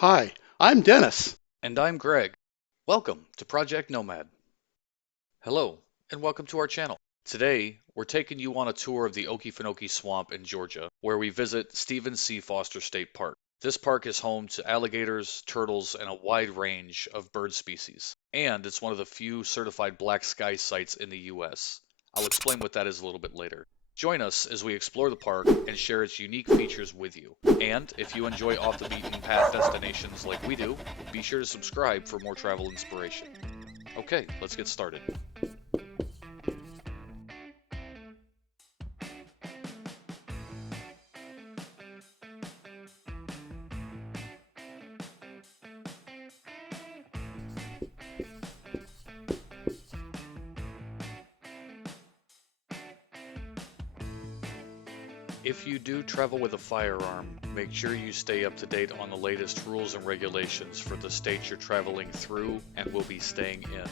Hi, I'm Dennis. And I'm Greg. Welcome to Project Nomad. Hello, and welcome to our channel. Today, we're taking you on a tour of the Okefenokee Swamp in Georgia, where we visit Stephen C. Foster State Park. This park is home to alligators, turtles, and a wide range of bird species. And it's one of the few certified black sky sites in the US. I'll explain what that is a little bit later. Join us as we explore the park and share its unique features with you. And if you enjoy off the beaten path destinations like we do, be sure to subscribe for more travel inspiration. Okay, let's get started. If you do travel with a firearm, make sure you stay up to date on the latest rules and regulations for the state you're traveling through and will be staying in.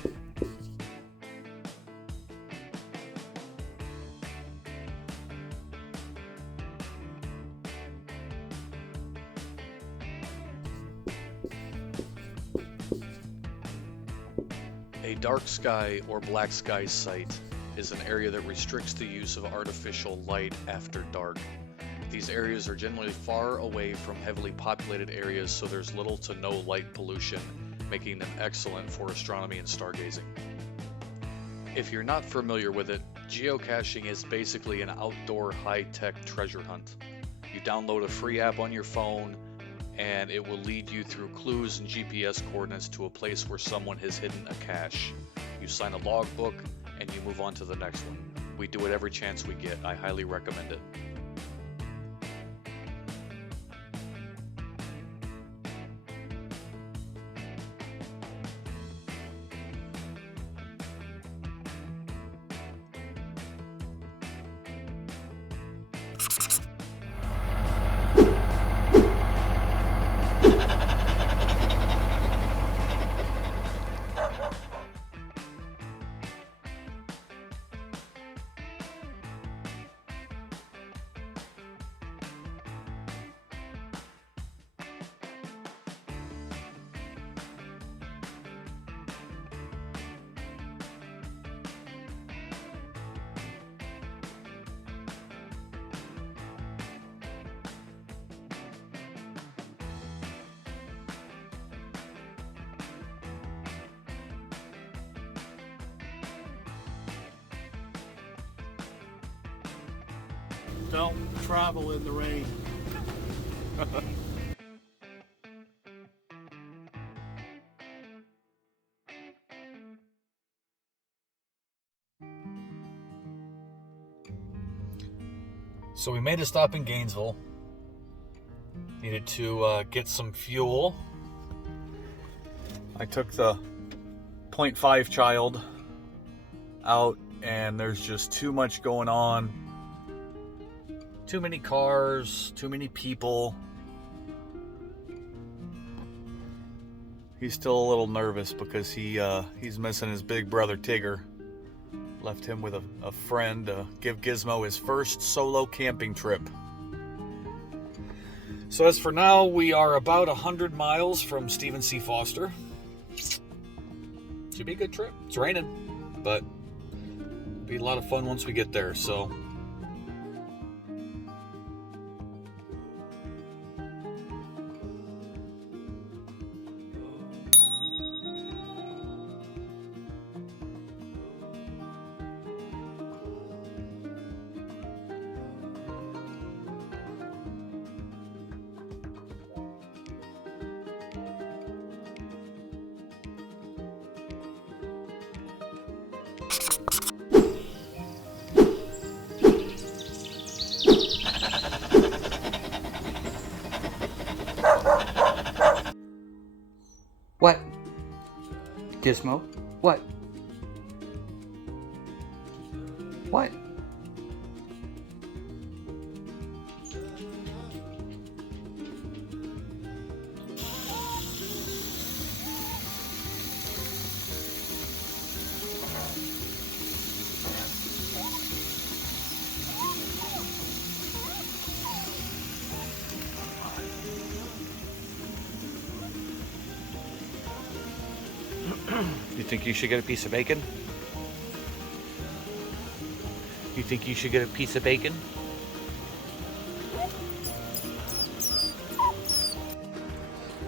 A dark sky or black sky site is an area that restricts the use of artificial light after dark. These areas are generally far away from heavily populated areas, so there's little to no light pollution, making them excellent for astronomy and stargazing. If you're not familiar with it, geocaching is basically an outdoor high-tech treasure hunt. You download a free app on your phone, and it will lead you through clues and GPS coordinates to a place where someone has hidden a cache. You sign a logbook, and you move on to the next one. We do it every chance we get. I highly recommend it. Don't travel in the rain. So we made a stop in Gainesville. Needed to get some fuel. I took the .5 child out, and there's just too much going on. Too many cars, too many people. He's still a little nervous because he's missing his big brother Tigger. Left him with a friend to give Gizmo his first solo camping trip. So as for now, we are about 100 miles from Stephen C. Foster. Should be a good trip. It's raining, but it'll be a lot of fun once we get there. So What? Gizmo? What? What? You think you should get a piece of bacon? You think you should get a piece of bacon?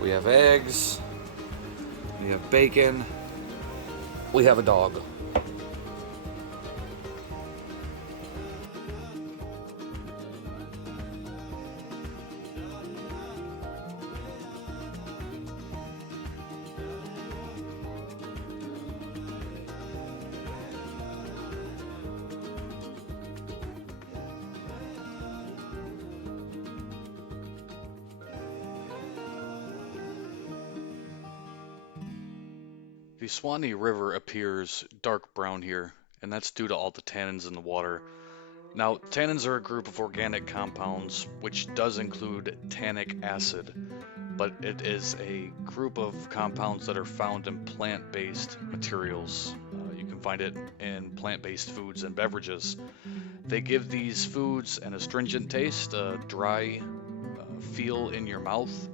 We have eggs. We have bacon. We have a dog. The Swanee River appears dark brown here, and that's due to all the tannins in the water. Now, tannins are a group of organic compounds which does include tannic acid, but it is a group of compounds that are found in plant-based materials. You can find it in plant-based foods and beverages. They give these foods an astringent taste, a dry feel in your mouth.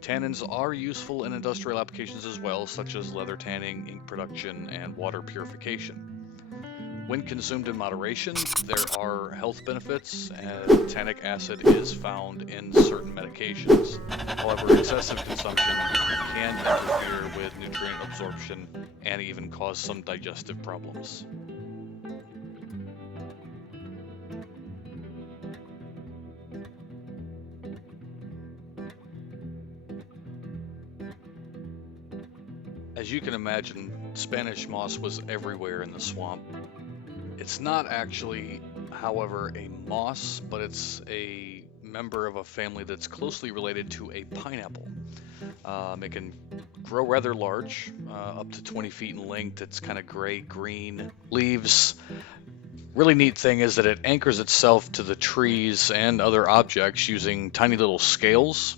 Tannins are useful in industrial applications as well, such as leather tanning, ink production, and water purification. When consumed in moderation, there are health benefits, and tannic acid is found in certain medications. However, excessive consumption can interfere with nutrient absorption and even cause some digestive problems. As you can imagine, Spanish moss was everywhere in the swamp. It's not actually, however, a moss, but it's a member of a family that's closely related to a pineapple. It can grow rather large, up to 20 feet in length. It's kind of gray-green leaves. Really neat thing is that it anchors itself to the trees and other objects using tiny little scales.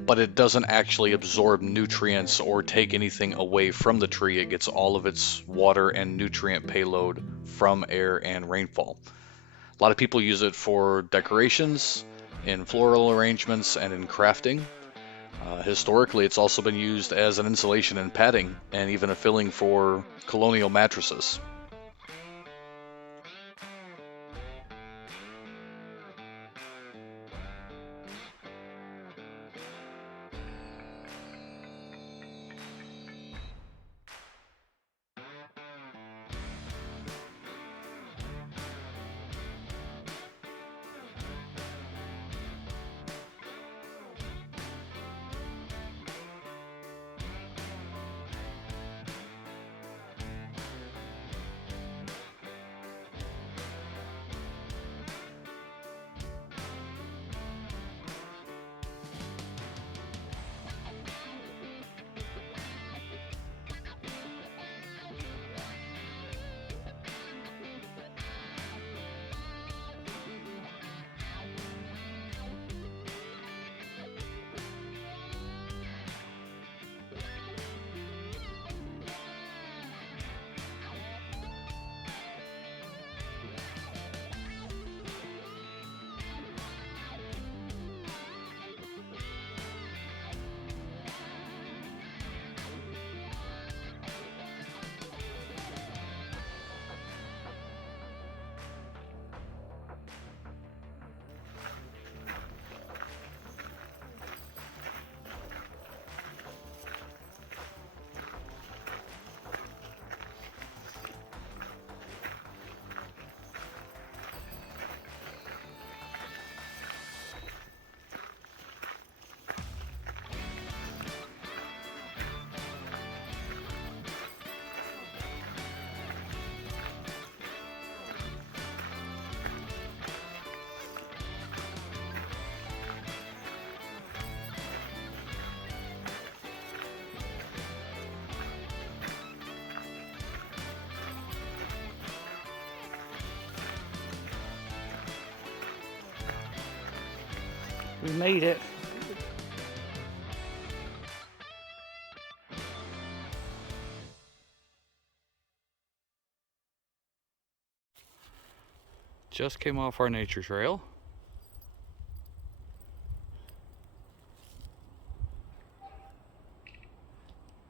But it doesn't actually absorb nutrients or take anything away from the tree. It gets all of its water and nutrient payload from air and rainfall. A lot of people use it for decorations, in floral arrangements, and in crafting. Historically, it's also been used as an insulation and padding, and even a filling for colonial mattresses. We made it. Just came off our nature trail.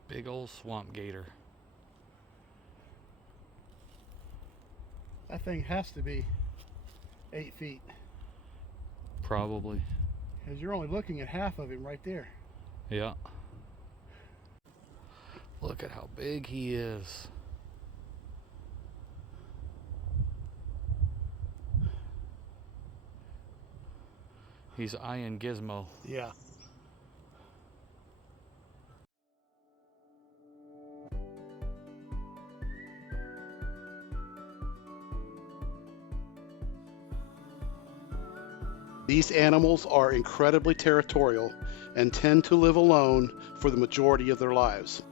Big old swamp gator. That thing has to be 8 feet. Probably. Because you're only looking at half of him right there. Yeah. Look at how big he is. He's eyeing Gizmo. Yeah. These animals are incredibly territorial and tend to live alone for the majority of their lives.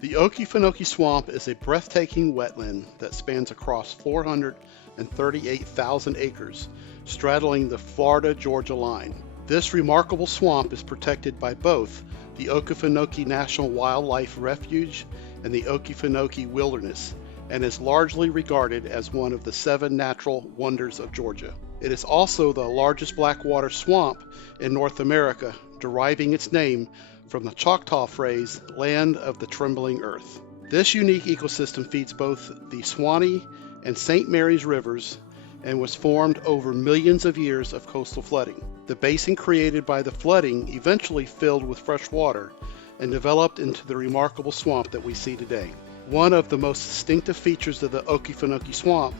The Okefenokee Swamp is a breathtaking wetland that spans across 438,000 acres, straddling the Florida-Georgia line. This remarkable swamp is protected by both the Okefenokee National Wildlife Refuge and the Okefenokee Wilderness, and is largely regarded as one of the 7 natural wonders of Georgia. It is also the largest blackwater swamp in North America, deriving its name from the Choctaw phrase, land of the trembling earth. This unique ecosystem feeds both the Suwannee and St. Mary's rivers and was formed over millions of years of coastal flooding. The basin created by the flooding eventually filled with fresh water and developed into the remarkable swamp that we see today. One of the most distinctive features of the Okefenokee Swamp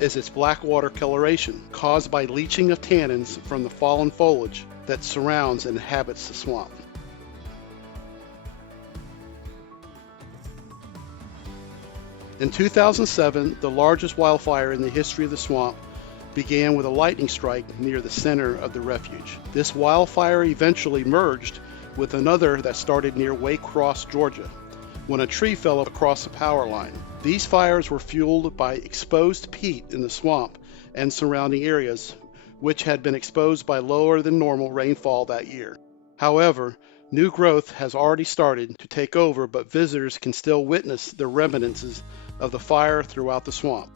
is its blackwater coloration, caused by leaching of tannins from the fallen foliage that surrounds and inhabits the swamp. In 2007, the largest wildfire in the history of the swamp began with a lightning strike near the center of the refuge. This wildfire eventually merged with another that started near Waycross, Georgia, when a tree fell across the power line. These fires were fueled by exposed peat in the swamp and surrounding areas, which had been exposed by lower than normal rainfall that year. However, new growth has already started to take over, but visitors can still witness the remnants of the fire throughout the swamp.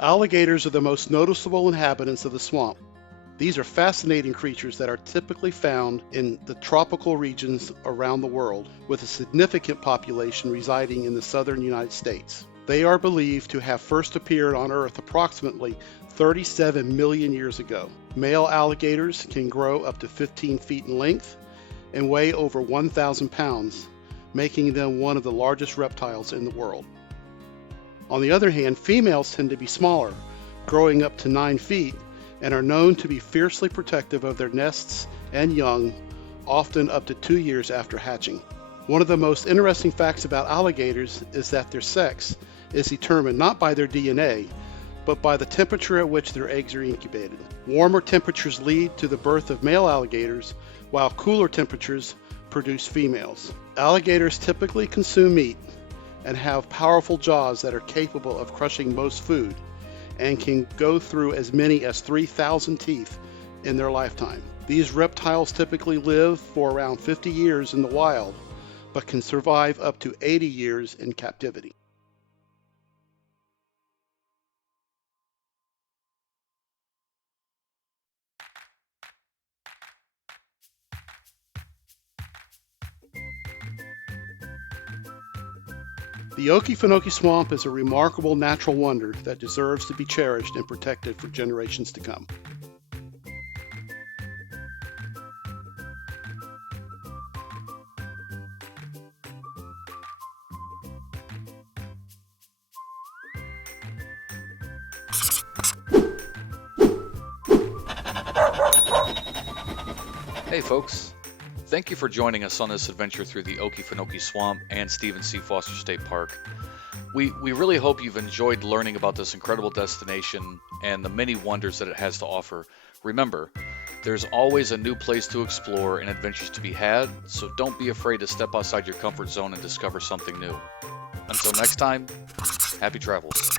Alligators are the most noticeable inhabitants of the swamp. These are fascinating creatures that are typically found in the tropical regions around the world, with a significant population residing in the southern United States. They are believed to have first appeared on Earth approximately 37 million years ago. Male alligators can grow up to 15 feet in length and weigh over 1,000 pounds, making them one of the largest reptiles in the world. On the other hand, females tend to be smaller, growing up to 9 feet, and are known to be fiercely protective of their nests and young, often up to 2 years after hatching. One of the most interesting facts about alligators is that their sex is determined not by their DNA, but by the temperature at which their eggs are incubated. Warmer temperatures lead to the birth of male alligators, while cooler temperatures produce females. Alligators typically consume meat, and have powerful jaws that are capable of crushing most food and can go through as many as 3,000 teeth in their lifetime. These reptiles typically live for around 50 years in the wild, but can survive up to 80 years in captivity. The Okefenokee Swamp is a remarkable natural wonder that deserves to be cherished and protected for generations to come. Hey folks, thank you for joining us on this adventure through the Okefenokee Swamp and Stephen C. Foster State Park. We really hope you've enjoyed learning about this incredible destination and the many wonders that it has to offer. Remember, there's always a new place to explore and adventures to be had, so don't be afraid to step outside your comfort zone and discover something new. Until next time, happy travels.